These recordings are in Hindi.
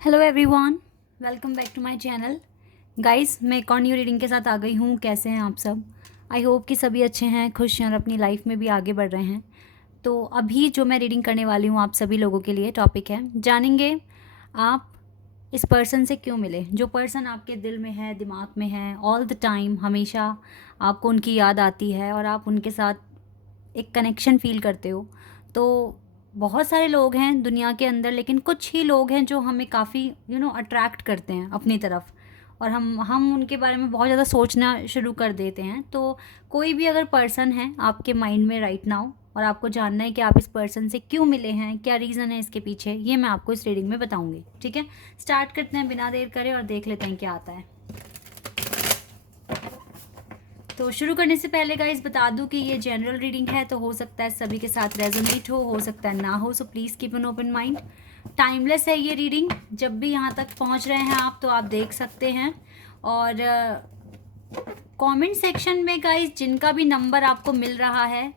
Hello everyone, welcome back to my channel. Guys, मैं एक और न्यू रीडिंग के साथ आ गई हूँ। कैसे हैं आप सब? आई होप कि सभी अच्छे हैं, खुश हैं और अपनी लाइफ में भी आगे बढ़ रहे हैं। तो अभी जो मैं रीडिंग करने वाली हूँ आप सभी लोगों के लिए टॉपिक है, जानेंगे आप इस पर्सन से क्यों मिले। जो पर्सन आपके दिल में है, दिमाग में है, ऑल द टाइम हमेशा आपको उनकी याद आती है और आप उनके साथ एक कनेक्शन फ़ील करते हो। तो बहुत सारे लोग हैं दुनिया के अंदर, लेकिन कुछ ही लोग हैं जो हमें काफ़ी अट्रैक्ट करते हैं अपनी तरफ, और हम उनके बारे में बहुत ज़्यादा सोचना शुरू कर देते हैं। तो कोई भी अगर पर्सन है आपके माइंड में राइट नाउ और आपको जानना है कि आप इस पर्सन से क्यों मिले हैं, क्या रीज़न है इसके पीछे, ये मैं आपको इस रीडिंग में बताऊंगी। ठीक है, स्टार्ट करते हैं बिना देर करे और देख लेते हैं क्या आता है। तो शुरू करने से पहले गाइस बता दूं कि ये जनरल रीडिंग है, तो हो सकता है सभी के साथ रेजोनेट हो सकता है ना हो, so please keep an open mind. Timeless है ये रीडिंग, जब भी यहाँ तक पहुँच रहे हैं आप तो आप देख सकते हैं। और कमेंट सेक्शन में गाइस जिनका भी नंबर आपको मिल रहा है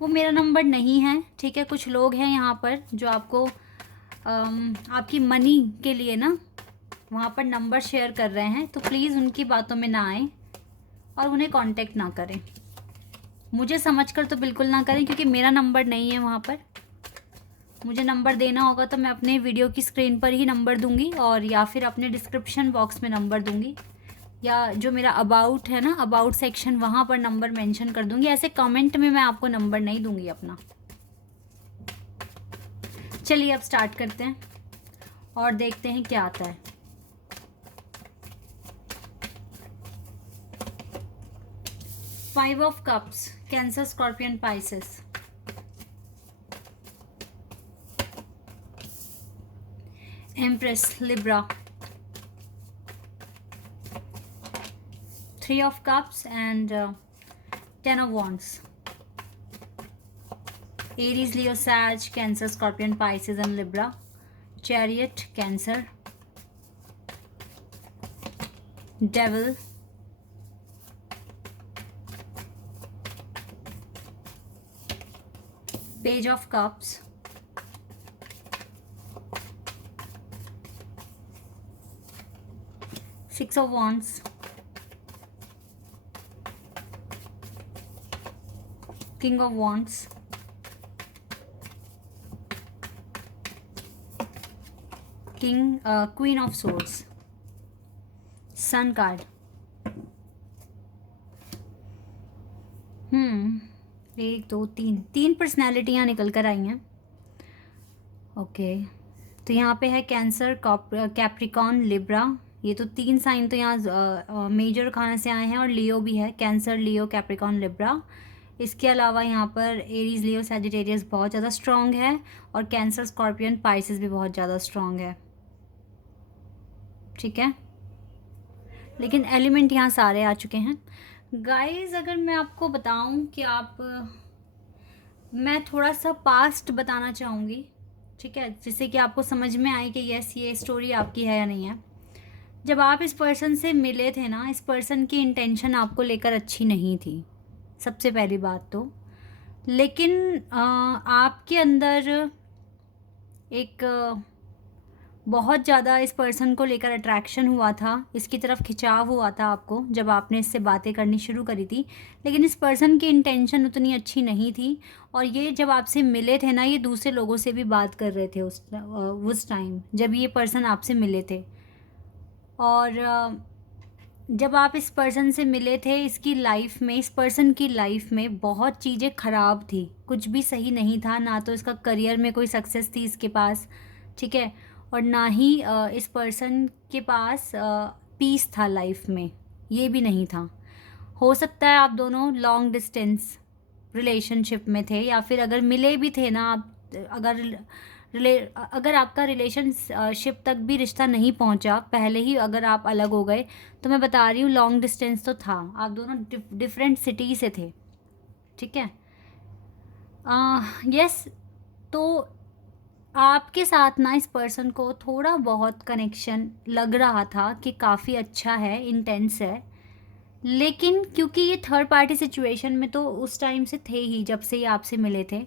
वो मेरा नंबर नहीं है, ठीक है। कुछ लोग हैं यहाँ पर जो आपको आपकी मनी के लिए ना वहाँ पर नंबर शेयर कर रहे हैं, तो प्लीज़ उनकी बातों में ना आए और उन्हें कांटेक्ट ना करें। मुझे समझकर तो बिल्कुल ना करें, क्योंकि मेरा नंबर नहीं है वहाँ पर। मुझे नंबर देना होगा तो मैं अपने वीडियो की स्क्रीन पर ही नंबर दूंगी, और या फिर अपने डिस्क्रिप्शन बॉक्स में नंबर दूंगी, या जो मेरा अबाउट है ना, अबाउट सेक्शन, वहाँ पर नंबर मेंशन कर दूंगी। ऐसे कमेंट में मैं आपको नंबर नहीं दूंगी अपना। चलिए अब स्टार्ट करते हैं और देखते हैं क्या आता है। Five of cups, Cancer, scorpion, Pisces. Empress, Libra. Three of cups and ten of wands. Aries, Leo, Sag, Cancer, scorpion, Pisces and Libra. Chariot, Cancer. Devil, page of cups, six of wands, king of wands, queen of swords, Sun card. एक दो तीन पर्सनैलिटियाँ निकल कर आई हैं। ओके, तो यहाँ पे है कैंसर, कैप्रिकॉन, लिब्रा। ये तो तीन साइन तो यहाँ मेजर खाने से आए हैं, और लियो भी है। कैंसर, लियो, कैप्रिकॉन, लिब्रा। इसके अलावा यहाँ पर एरीज, लियो, सैजिटेरियस बहुत ज़्यादा स्ट्रॉन्ग है, और कैंसर, स्कॉर्पियन, पाइसेस भी बहुत ज़्यादा स्ट्रॉन्ग है। ठीक है, लेकिन एलिमेंट यहाँ सारे आ चुके हैं। गाइस, अगर मैं आपको बताऊं कि मैं थोड़ा सा पास्ट बताना चाहूँगी, ठीक है, जिससे कि आपको समझ में आए कि यस ये स्टोरी आपकी है या नहीं है। जब आप इस पर्सन से मिले थे ना, इस पर्सन की इंटेंशन आपको लेकर अच्छी नहीं थी, सबसे पहली बात तो। लेकिन आपके अंदर एक बहुत ज़्यादा इस पर्सन को लेकर अट्रैक्शन हुआ था, इसकी तरफ खिंचाव हुआ था आपको जब आपने इससे बातें करनी शुरू करी थी। लेकिन इस पर्सन की इंटेंशन उतनी अच्छी नहीं थी, और ये जब आपसे मिले थे ना, ये दूसरे लोगों से भी बात कर रहे थे उस टाइम जब ये पर्सन आपसे मिले थे। और जब आप इस पर्सन से मिले थे, इसकी लाइफ में, इस पर्सन की लाइफ में बहुत चीज़ें ख़राब थी, कुछ भी सही नहीं था। ना तो इसका करियर में कोई सक्सेस थी इसके पास, ठीक है, और ना ही इस पर्सन के पास पीस था लाइफ में, ये भी नहीं था। हो सकता है आप दोनों लॉन्ग डिस्टेंस रिलेशनशिप में थे, या फिर अगर मिले भी थे ना आप, अगर आपका रिलेशनशिप तक भी रिश्ता नहीं पहुंचा, पहले ही अगर आप अलग हो गए, तो मैं बता रही हूँ लॉन्ग डिस्टेंस तो था, आप दोनों डिफरेंट सिटी से थे। ठीक है, यस। तो आपके साथ ना इस पर्सन को थोड़ा बहुत कनेक्शन लग रहा था कि काफ़ी अच्छा है, इंटेंस है। लेकिन क्योंकि ये थर्ड पार्टी सिचुएशन में तो उस टाइम से थे ही, जब से ये आपसे मिले थे,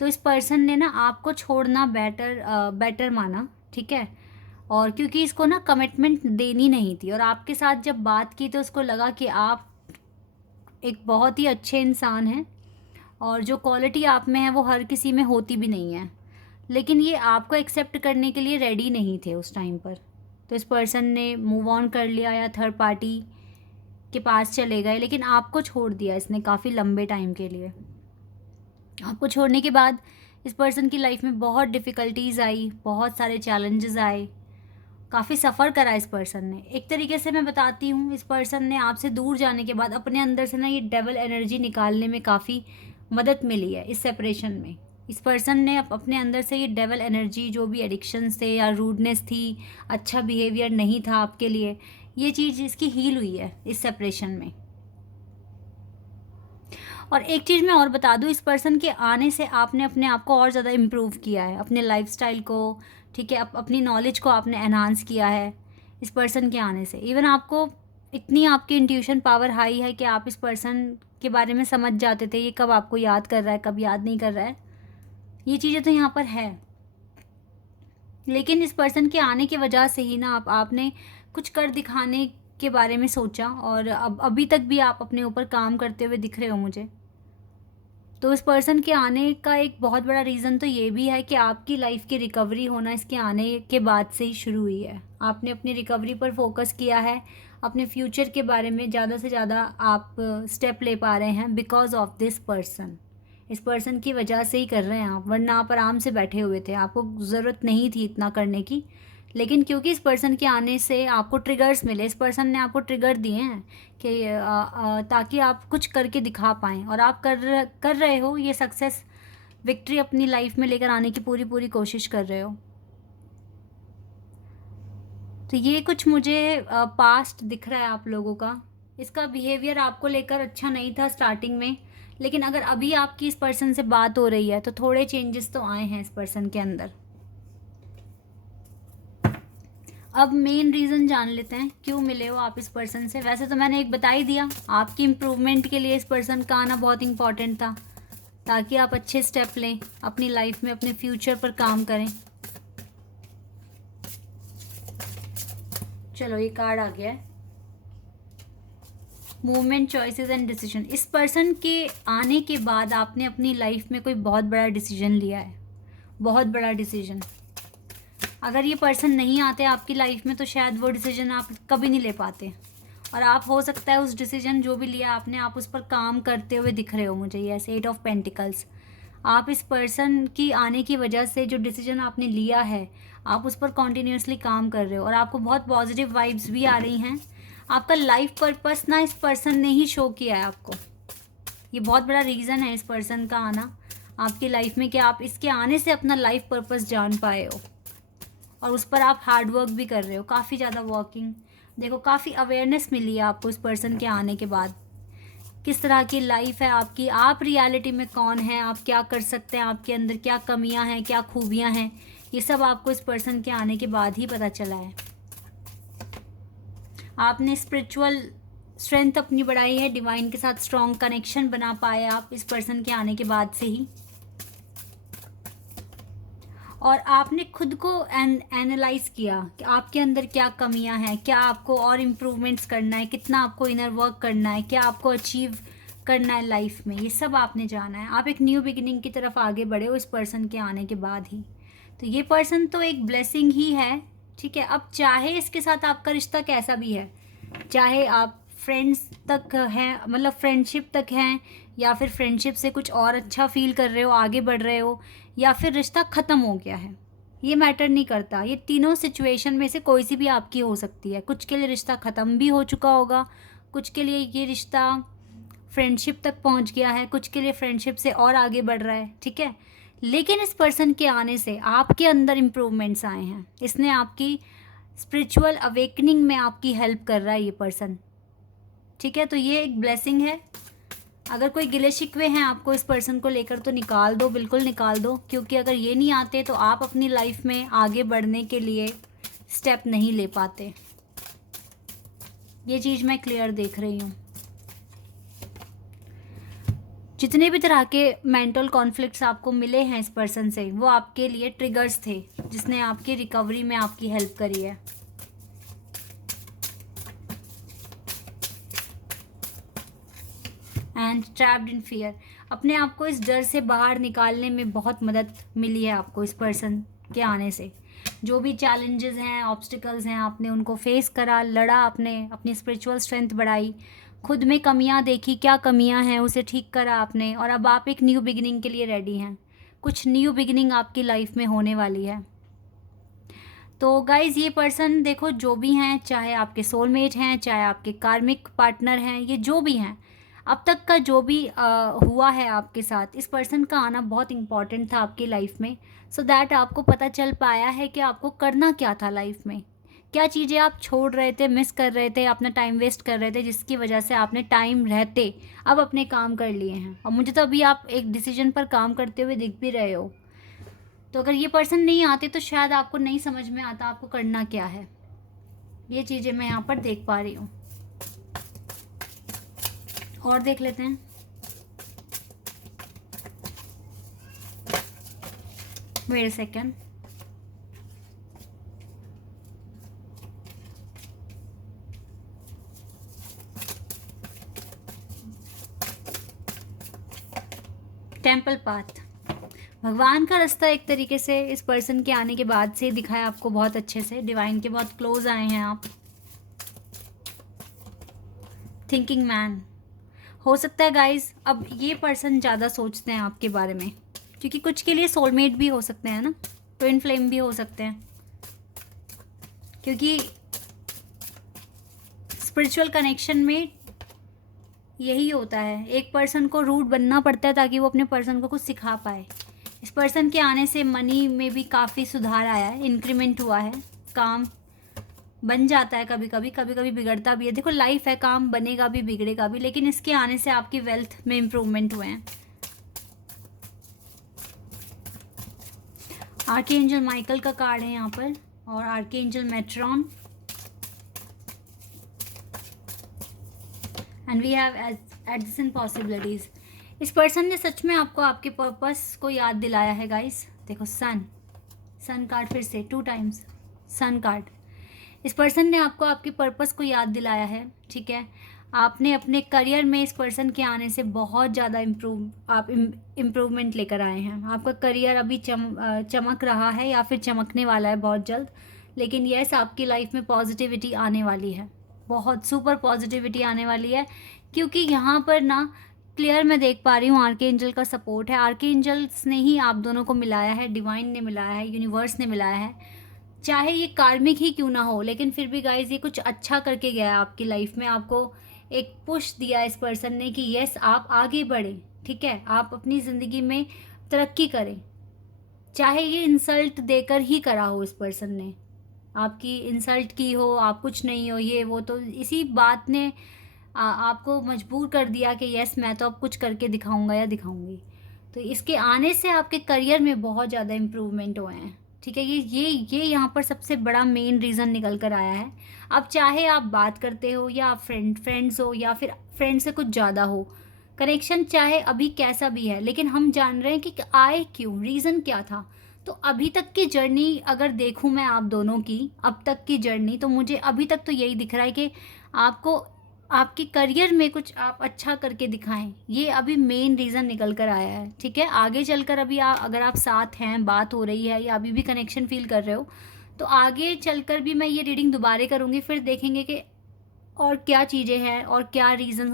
तो इस पर्सन ने ना आपको छोड़ना बेटर माना, ठीक है। और क्योंकि इसको ना कमिटमेंट देनी नहीं थी, और आपके साथ जब बात की तो उसको लगा कि आप एक बहुत ही अच्छे इंसान हैं, और जो क्वालिटी आप में है वो हर किसी में होती भी नहीं है। लेकिन ये आपको एक्सेप्ट करने के लिए रेडी नहीं थे उस टाइम पर। तो इस पर्सन ने मूव ऑन कर लिया या थर्ड पार्टी के पास चले गए, लेकिन आपको छोड़ दिया इसने काफ़ी लंबे टाइम के लिए। आपको छोड़ने के बाद इस पर्सन की लाइफ में बहुत डिफ़िकल्टीज़ आई, बहुत सारे चैलेंजेस आए, काफ़ी सफ़र करा इस पर्सन ने। एक तरीके से मैं बताती हूँ, इस पर्सन ने आपसे दूर जाने के बाद अपने अंदर से ना ये डेविल एनर्जी निकालने में काफ़ी मदद मिली है इस सेपरेशन में। इस पर्सन ने अपने अंदर से ये डेविल एनर्जी, जो भी एडिक्शंस थे या रूडनेस थी, अच्छा बिहेवियर नहीं था आपके लिए, ये चीज़ इसकी हील हुई है इस सेपरेशन में। और एक चीज़ मैं और बता दूँ, इस पर्सन के आने से आपने अपने आप को और ज़्यादा इम्प्रूव किया है, अपने लाइफस्टाइल को, ठीक है, अपनी नॉलेज को आपने एनहांस किया है इस पर्सन के आने से। इवन आपको इतनी आपकी इंट्यूशन पावर हाई है कि आप इस पर्सन के बारे में समझ जाते थे ये कब आपको याद कर रहा है, कब याद नहीं कर रहा है। ये चीज़ें तो यहाँ पर है, लेकिन इस पर्सन के आने की वजह से ही ना आपने कुछ कर दिखाने के बारे में सोचा, और अब अभी तक भी आप अपने ऊपर काम करते हुए दिख रहे हो मुझे। तो इस पर्सन के आने का एक बहुत बड़ा रीज़न तो ये भी है कि आपकी लाइफ की रिकवरी होना इसके आने के बाद से ही शुरू हुई है। आपने अपनी रिकवरी पर फोकस किया है, अपने फ्यूचर के बारे में ज़्यादा से ज़्यादा आप स्टेप ले पा रहे हैं बिकॉज ऑफ दिस पर्सन। इस पर्सन की वजह से ही कर रहे हैं आप, वरना आप आराम से बैठे हुए थे, आपको ज़रूरत नहीं थी इतना करने की। लेकिन क्योंकि इस पर्सन के आने से आपको ट्रिगर्स मिले, इस पर्सन ने आपको ट्रिगर दिए हैं कि ताकि आप कुछ करके दिखा पाएँ, और आप कर रहे हो ये सक्सेस, विक्ट्री अपनी लाइफ में लेकर आने की पूरी कोशिश कर रहे हो। तो ये कुछ मुझे पास्ट दिख रहा है आप लोगों का। इसका बिहेवियर आपको लेकर अच्छा नहीं था स्टार्टिंग में, लेकिन अगर अभी आपकी इस पर्सन से बात हो रही है तो थोड़े चेंजेस तो आए हैं इस पर्सन के अंदर। अब मेन रीज़न जान लेते हैं क्यों मिले हो आप इस पर्सन से। वैसे तो मैंने एक बता ही दिया, आपकी इम्प्रूवमेंट के लिए इस पर्सन का आना बहुत इंपॉर्टेंट था, ताकि आप अच्छे स्टेप लें अपनी लाइफ में, अपने फ्यूचर पर काम करें। चलो ये कार्ड आ गया है, मूवमेंट, चॉइसेस एंड डिसीजन। इस पर्सन के आने के बाद आपने अपनी लाइफ में कोई बहुत बड़ा डिसीजन लिया है, बहुत बड़ा डिसीजन। अगर ये पर्सन नहीं आते आपकी लाइफ में तो शायद वो डिसीजन आप कभी नहीं ले पाते, और आप हो सकता है उस डिसीजन जो भी लिया आपने, आप उस पर काम करते हुए दिख रहे हो मुझे। ये ऐसे 8 ऑफ पेंटिकल्स, आप इस पर्सन की आने की वजह से जो डिसीजन आपने लिया है आप उस पर कॉन्टीन्यूसली काम कर रहे हो, और आपको बहुत पॉजिटिव वाइब्स भी आ रही हैं। आपका लाइफ पर्पस ना इस पर्सन ने ही शो किया है आपको। ये बहुत बड़ा रीज़न है इस पर्सन का आना आपकी लाइफ में, कि आप इसके आने से अपना लाइफ पर्पस जान पाए हो, और उस पर आप हार्ड वर्क भी कर रहे हो, काफ़ी ज़्यादा वर्किंग। देखो काफ़ी अवेयरनेस मिली है आपको इस पर्सन के आने के बाद, किस तरह की लाइफ है आपकी, आप रियलिटी में कौन है, आप क्या कर सकते हैं, आपके अंदर क्या कमियां हैं, क्या खूबियां हैं, ये सब आपको इस पर्सन के आने के बाद ही पता चला है। आपने स्पिरिचुअल स्ट्रेंथ अपनी बढ़ाई है, डिवाइन के साथ स्ट्रॉन्ग कनेक्शन बना पाए आप इस पर्सन के आने के बाद से ही, और आपने खुद को एनालाइज किया कि आपके अंदर क्या कमियां हैं, क्या आपको और इम्प्रूवमेंट्स करना है, कितना आपको इनर वर्क करना है, क्या आपको अचीव करना है लाइफ में, ये सब आपने जाना है। आप एक न्यू बिगिनिंग की तरफ आगे बढ़े हो इस पर्सन के आने के बाद ही। तो ये पर्सन तो एक ब्लेसिंग ही है, ठीक है। अब चाहे इसके साथ आपका रिश्ता कैसा भी है, चाहे आप फ्रेंड्स तक हैं, मतलब फ्रेंडशिप तक हैं, या फिर फ्रेंडशिप से कुछ और अच्छा फील कर रहे हो, आगे बढ़ रहे हो, या फिर रिश्ता ख़त्म हो गया है, ये मैटर नहीं करता। ये तीनों सिचुएशन में से कोई सी भी आपकी हो सकती है। कुछ के लिए रिश्ता ख़त्म भी हो चुका होगा, कुछ के लिए ये रिश्ता फ्रेंडशिप तक पहुंच गया है, कुछ के लिए फ्रेंडशिप से और आगे बढ़ रहा है, ठीक है। लेकिन इस पर्सन के आने से आपके अंदर इम्प्रूवमेंट्स आए हैं, इसने आपकी स्पिरिचुअल अवेकनिंग में आपकी हेल्प कर रहा है ये पर्सन, ठीक है। तो ये एक ब्लेसिंग है। अगर कोई गिले शिकवे हैं आपको इस पर्सन को लेकर तो निकाल दो, बिल्कुल निकाल दो, क्योंकि अगर ये नहीं आते तो आप अपनी लाइफ में आगे बढ़ने के लिए स्टेप नहीं ले पाते। ये चीज़ मैं क्लियर देख रही हूँ। जितने भी तरह के मेंटल कॉन्फ्लिक्ट्स आपको मिले हैं इस पर्सन से, वो आपके लिए ट्रिगर्स थे, जिसने आपकी रिकवरी में आपकी हेल्प करी है। एंड ट्रैप्ड इन फियर, अपने आप को इस डर से बाहर निकालने में बहुत मदद मिली है आपको इस पर्सन के आने से। जो भी चैलेंजेस हैं, ऑब्स्टिकल्स हैं, आपने उनको फेस करा, लड़ा, आपने अपनी स्पिरिचुअल स्ट्रेंथ बढ़ाई, खुद में कमियां देखी, क्या कमियां हैं उसे ठीक करा आपने, और अब आप एक न्यू बिगिनिंग के लिए रेडी हैं। कुछ न्यू बिगिनिंग आपकी लाइफ में होने वाली है। तो गाइज़ ये पर्सन देखो जो भी हैं, चाहे आपके सोलमेट हैं, चाहे आपके कार्मिक पार्टनर हैं, ये जो भी हैं, अब तक का जो भी हुआ है आपके साथ, इस पर्सन का आना बहुत इम्पॉर्टेंट था आपकी लाइफ में, सो दैट आपको पता चल पाया है कि आपको करना क्या था लाइफ में, क्या चीज़ें आप छोड़ रहे थे, मिस कर रहे थे, अपना टाइम वेस्ट कर रहे थे, जिसकी वजह से आपने टाइम रहते अब अपने काम कर लिए हैं। और मुझे तो अभी आप एक डिसीजन पर काम करते हुए दिख भी रहे हो। तो अगर ये पर्सन नहीं आते तो शायद आपको नहीं समझ में आता आपको करना क्या है। ये चीज़ें मैं यहाँ पर देख पा रही हूँ। और देख लेते हैं। Wait a second. Temple path, भगवान का रास्ता एक तरीके से इस पर्सन के आने के बाद से दिखाया आपको बहुत अच्छे से। डिवाइन के बहुत क्लोज आए हैं आप। थिंकिंग मैन, हो सकता है गाइज अब ये पर्सन ज़्यादा सोचते हैं आपके बारे में, क्योंकि कुछ के लिए सोलमेट भी हो सकते हैं ना, ट्विन फ्लेम भी हो सकते हैं, क्योंकि स्पिरिचुअल कनेक्शन में यही होता है, एक पर्सन को रूट बनना पड़ता है ताकि वो अपने पर्सन को कुछ सिखा पाए। इस पर्सन के आने से मनी में भी काफ़ी सुधार आया है, इंक्रीमेंट हुआ है, काम बन जाता है, कभी कभी कभी कभी बिगड़ता भी है। देखो लाइफ है, काम बनेगा भी बिगड़ेगा भी, लेकिन इसके आने से आपकी वेल्थ में इम्प्रूवमेंट हुए हैं। आर्कएंजल माइकल का कार्ड है यहाँ पर, और archangel Metatron, and we have addition possibilities. इस पर्सन ने सच में आपको आपके पर्पस को याद दिलाया है गाइस। देखो सन कार्ड फिर से 2 टाइम्स सन कार्ड। इस पर्सन ने आपको आपके पर्पस को याद दिलाया है, ठीक है। आपने अपने करियर में इस पर्सन के आने से बहुत ज़्यादा इम्प्रूवमेंट लेकर आए हैं। आपका करियर अभी चमक रहा है या फिर चमकने वाला है बहुत जल्द, लेकिन यस आपकी लाइफ में पॉजिटिविटी आने वाली है, बहुत सुपर पॉजिटिविटी आने वाली है, क्योंकि यहाँ पर ना क्लियर मैं देख पा रही हूँ आर्कएंजल का सपोर्ट है। आर्कएंजल्स ने ही आप दोनों को मिलाया है, डिवाइन ने मिलाया है, यूनिवर्स ने मिलाया है। चाहे ये कार्मिक ही क्यों ना हो, लेकिन फिर भी गाइज ये कुछ अच्छा करके गया है आपकी लाइफ में। आपको एक पुश दिया इस पर्सन ने कि यस आप आगे बढ़ें, ठीक है, आप अपनी ज़िंदगी में तरक्की करें। चाहे ये इंसल्ट देकर ही करा हो, इस पर्सन ने आपकी इंसल्ट की हो, आप कुछ नहीं हो, ये वो, तो इसी बात ने आपको मजबूर कर दिया कि यस मैं तो अब कुछ करके दिखाऊंगा या दिखाऊंगी। तो इसके आने से आपके करियर में बहुत ज़्यादा इम्प्रूवमेंट हुए हैं, ठीक है। ये यहाँ पर सबसे बड़ा मेन रीज़न निकल कर आया है। अब चाहे आप बात करते हो या आप फ्रेंड्स हो या फिर फ्रेंड से कुछ ज़्यादा हो, कनेक्शन चाहे अभी कैसा भी है, लेकिन हम जान रहे हैं कि आए क्यों, रीज़न क्या था। तो अभी तक की जर्नी अगर देखूँ मैं आप दोनों की, अब तक की जर्नी, तो मुझे अभी तक तो यही दिख रहा है कि आपको आपके करियर में कुछ आप अच्छा करके दिखाएं। ये अभी मेन रीज़न निकल कर आया है, ठीक है। आगे चलकर अभी अगर आप साथ हैं, बात हो रही है या अभी भी कनेक्शन फील कर रहे हो, तो आगे चलकर भी मैं ये रीडिंग दोबारा करूँगी, फिर देखेंगे कि और क्या चीज़ें हैं और क्या रीज़न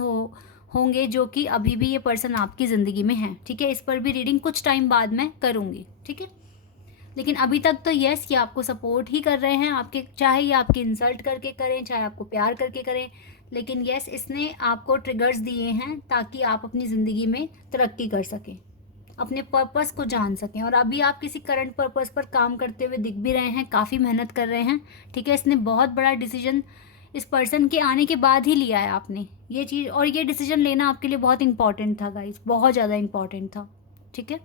होंगे जो कि अभी भी ये पर्सन आपकी ज़िंदगी में है, ठीक है। इस पर भी रीडिंग कुछ टाइम बाद मैं करूँगी, ठीक है। लेकिन अभी तक तो यस ये आपको सपोर्ट ही कर रहे हैं, आपके चाहे ये आपकी इंसल्ट करके करें, चाहे आपको प्यार करके करें, लेकिन यस इसने आपको ट्रिगर्स दिए हैं ताकि आप अपनी ज़िंदगी में तरक्की कर सकें, अपने पर्पस को जान सकें। और अभी आप किसी करंट पर्पस पर काम करते हुए दिख भी रहे हैं, काफ़ी मेहनत कर रहे हैं, ठीक है। इसने बहुत बड़ा डिसीजन इस पर्सन के आने के बाद ही लिया है आपने ये चीज़, और ये डिसीजन लेना आपके लिए बहुत इंपॉर्टेंट था गाइस, बहुत ज़्यादा इंपॉर्टेंट था, ठीक है।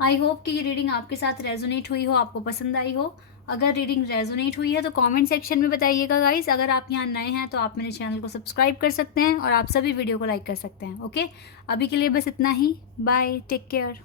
आई होप कि ये रीडिंग आपके साथ रेजोनेट हुई हो, आपको पसंद आई हो। अगर रीडिंग रेजोनेट हुई है तो कमेंट सेक्शन में बताइएगा गाइस। अगर आप यहाँ नए हैं तो आप मेरे चैनल को सब्सक्राइब कर सकते हैं और आप सभी वीडियो को लाइक कर सकते हैं, ओके। अभी के लिए बस इतना ही, बाय, टेक केयर।